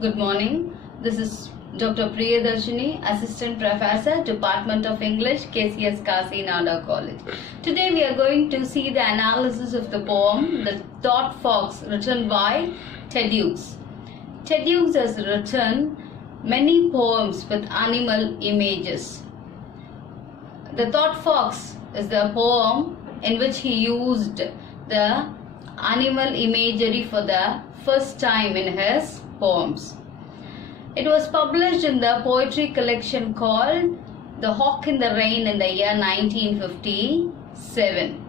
Good morning. This is Dr. Priyadarshini, Assistant Professor, Department of English, KCS Kasinada College. Today we are going to see the analysis of the poem The Thought Fox, written by Ted Hughes. Ted Hughes has written many poems with animal images. The Thought Fox is the poem in which he used the animal imagery for the first time in his poems. It was published in the poetry collection called The Hawk in the Rain in the year 1957.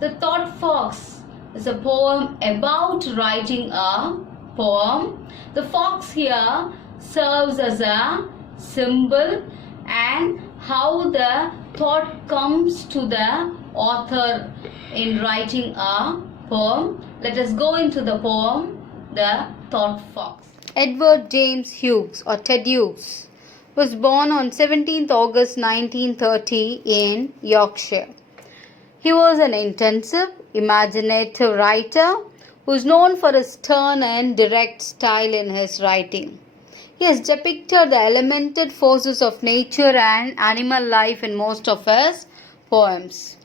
The Thought Fox is a poem about writing a poem. The fox here serves as a symbol and how the thought comes to the author in writing a poem. Let us go into the poem, The Thought Fox. Edward James Hughes, or Ted Hughes, was born on 17th August 1930 in Yorkshire. He was an intensive, imaginative writer who is known for his stern and direct style in his writing. He has depicted the elemental forces of nature and animal life in most of his poems.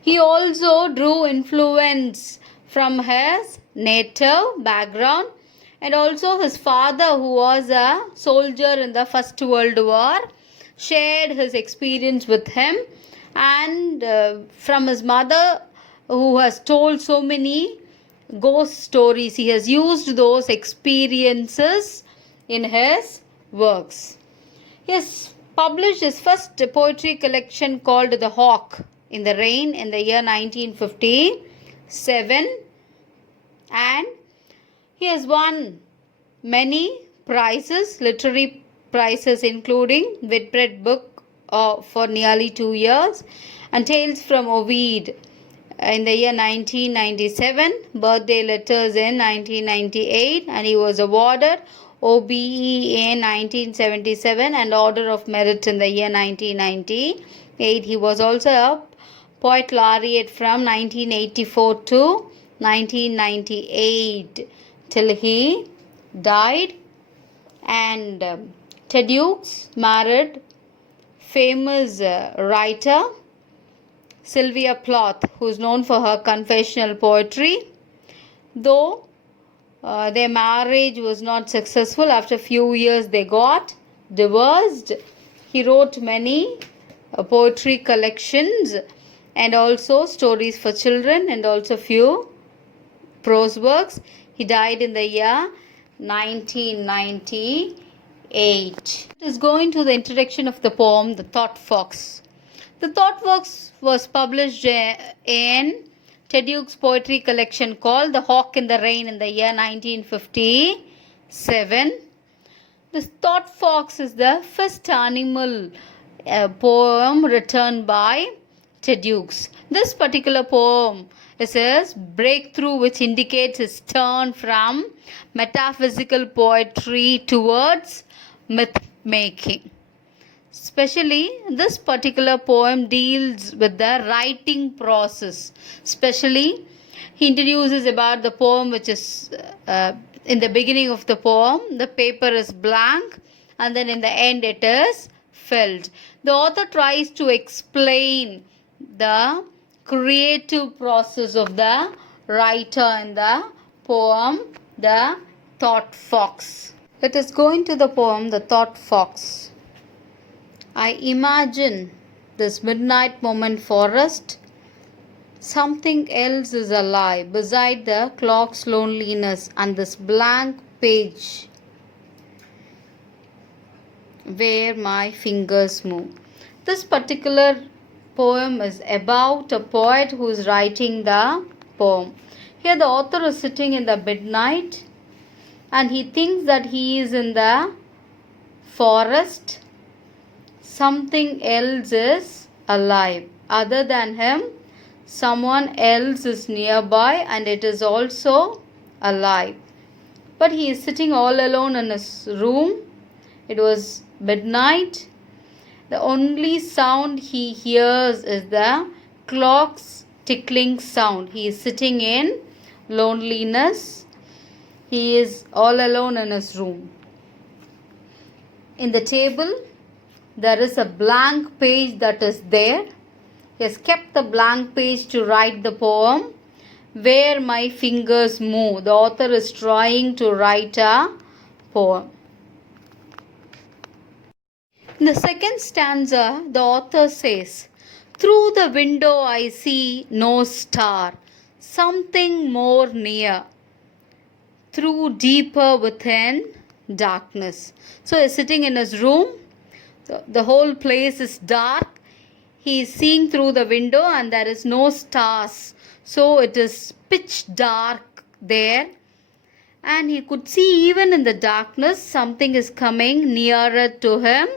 He also drew influence from his native background and also his father, who was a soldier in the First World War, shared his experience with him, and from his mother, who has told so many ghost stories, he has used those experiences in his works. He has published his first poetry collection called The Hawk in the Rain in the year 1957, and he has won many prizes, literary prizes, including Whitbread Book for nearly 2 years, and Tales from Ovid in the year 1997, Birthday Letters in 1998, and he was awarded OBE in 1977 and Order of Merit in the year 1998. He was also a Poet Laureate from 1984 to 1998 till he died. And Ted Hughes married famous writer Sylvia Plath, who is known for her confessional poetry. Though their marriage was not successful, after a few years they got divorced. He wrote many poetry collections and also stories for children and also few prose works. He died in the year 1998. Let us go into the introduction of the poem, The Thought Fox. The Thought Fox was published in Ted Hughes' poetry collection called The Hawk in the Rain in the year 1957. The Thought Fox is the first animal poem written by Ted Hughes. This particular poem is his breakthrough, which indicates his turn from metaphysical poetry towards myth making. Especially this particular poem deals with the writing process. Especially he introduces about the poem, which is in the beginning of the poem the paper is blank and then in the end it is filled. The author tries to explain the creative process of the writer in the poem The Thought Fox. Let us go into the poem The Thought Fox. I imagine this midnight moment forest. Something else is alive beside the clock's loneliness and this blank page where my fingers move. This particular poem is about a poet who is writing the poem. Here the author is sitting in the midnight and he thinks that he is in the forest. Something else is alive. Other than him, someone else is nearby and it is also alive. But he is sitting all alone in his room. It was midnight. The only sound he hears is the clock's tickling sound. He is sitting in loneliness. He is all alone in his room. In the table, there is a blank page that is there. He has kept the blank page to write the poem. Where my fingers move. The author is trying to write a poem. In the second stanza, the author says, through the window I see no star, something more near, through deeper within darkness. So he's sitting in his room. The whole place is dark. He is seeing through the window and there is no stars. So it is pitch dark there. And he could see even in the darkness something is coming nearer to him,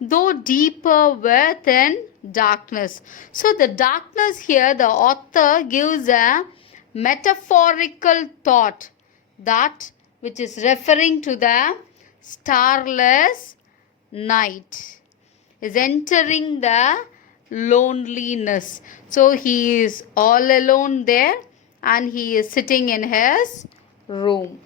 though deeper within darkness. So the darkness here, the author gives a metaphorical thought, that which is referring to the starless night, is entering the loneliness. So he is all alone there and he is sitting in his room.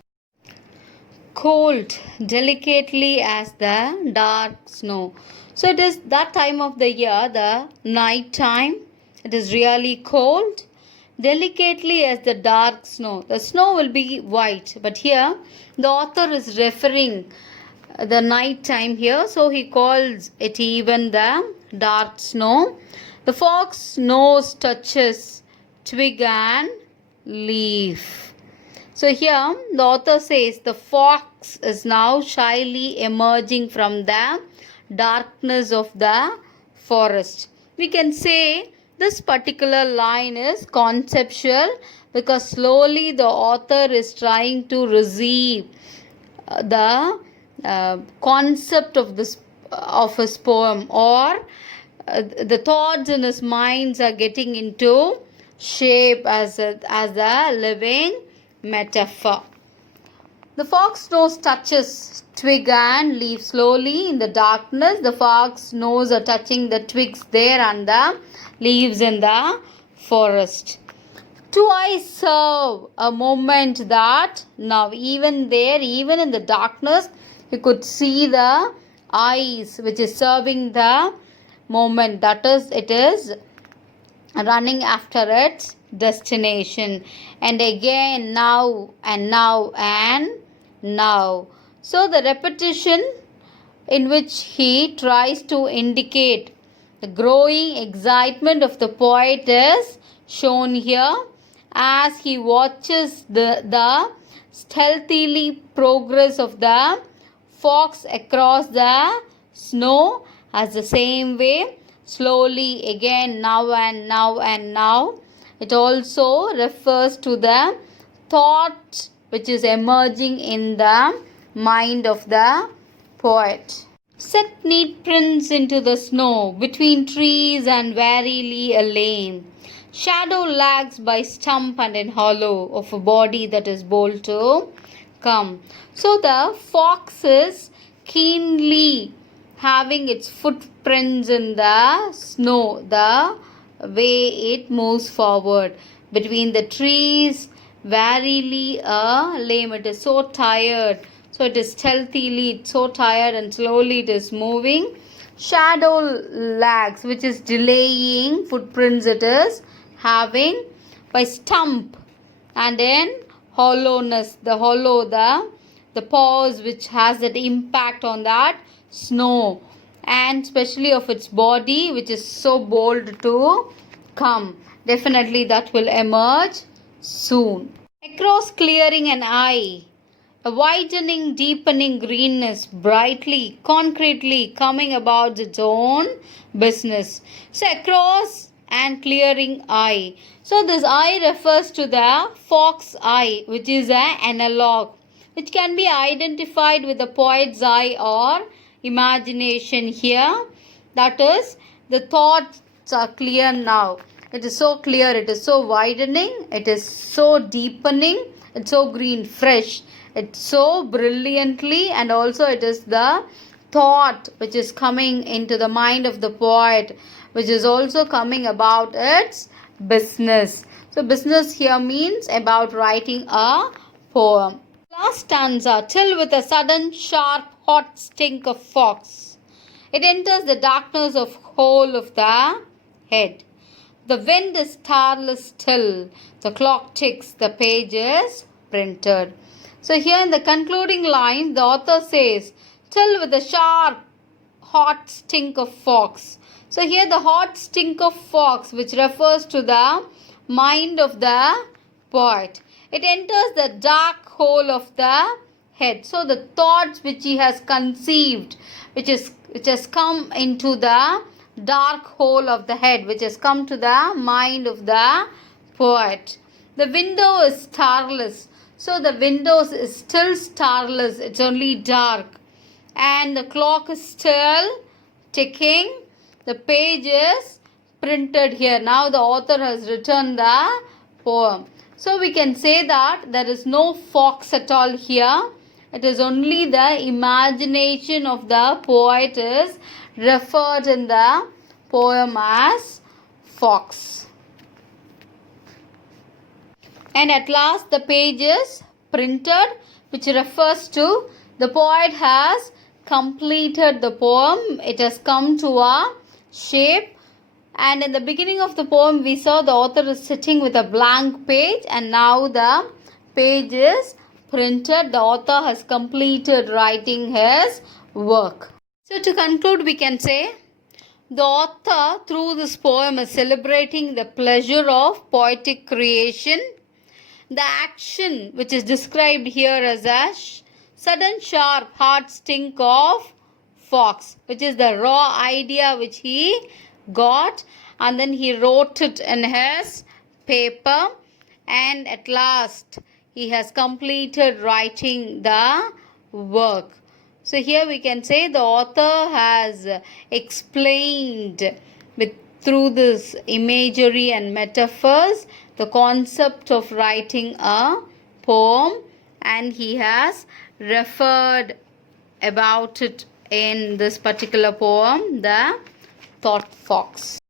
Cold delicately as the dark snow. So it is that time of the year, the night time. It is really cold. Delicately as the dark snow. The snow will be white, but here the author is referring the night time here, so he calls it even the dark snow. The fox nose touches twig and leaf. So here the author says the fox is now shyly emerging from the darkness of the forest. We can say this particular line is conceptual because slowly the author is trying to receive the concept of his poem, or the thoughts in his minds are getting into shape as a living metaphor. The fox nose touches twig and leaf. Slowly in the darkness, the fox nose are touching the twigs there and the leaves in the forest. To I serve a moment that now, even there, even in the darkness, you could see the eyes which is serving the moment. That is, it is running after its destination. And again, now and now and now. So the repetition in which he tries to indicate the growing excitement of the poet is shown here as he watches the stealthily progress of the fox across the snow, as the same way slowly again now and now and now. It also refers to the thought which is emerging in the mind of the poet. Set neat prints into the snow between trees and warily a lane. Shadow lags by stump and in hollow of a body that is bold to come. So the fox is keenly having its footprints in the snow, the way it moves forward between the trees, warily a lame. It is so tired, so it is stealthily, it's so tired and slowly it is moving. Shadow lags, which is delaying footprints, it is having by stump and in hollowness, the hollow, the pause which has that impact on that snow, and especially of its body which is so bold to come. Definitely that will emerge soon. Across clearing an eye, a widening, deepening greenness, brightly, concretely coming about its own business. So across and clearing eye. So this eye refers to the fox eye, which is an analog, which can be identified with the poet's eye or imagination here. That is, the thoughts are clear now. It is so clear, it is so widening, it is so deepening, it's so green, fresh, it's so brilliantly, and also it is the thought which is coming into the mind of the poet, which is also coming about its business. So business here means about writing a poem. Last stanza, till with a sudden sharp hot stink of fox. It enters the darkness of whole of the head. The wind is starless still. The clock ticks. The page is printed. So here in the concluding line, the author says, till with the sharp, hot stink of fox. So here the hot stink of fox, which refers to the mind of the poet. It enters the dark hole of the head. So the thoughts which he has conceived, which has come into the dark hole of the head, which has come to the mind of the poet. The window is starless. So the window is still starless. It's only dark. And the clock is still ticking. The page is printed here. Now the author has written the poem. So we can say that there is no fox at all here. It is only the imagination of the poet is referred in the poem as fox. And at last the page is printed, which refers to the poet has completed the poem. It has come to a shape. And in the beginning of the poem, we saw the author is sitting with a blank page, and now the page is printed. The author has completed writing his work. So to conclude, we can say the author through this poem is celebrating the pleasure of poetic creation. The action which is described here as a sudden sharp hard stink of fox, which is the raw idea which he got, and then he wrote it in his paper, and at last he has completed writing the work. So here we can say the author has explained through this imagery and metaphors the concept of writing a poem, and he has referred about it in this particular poem, The Thought Fox.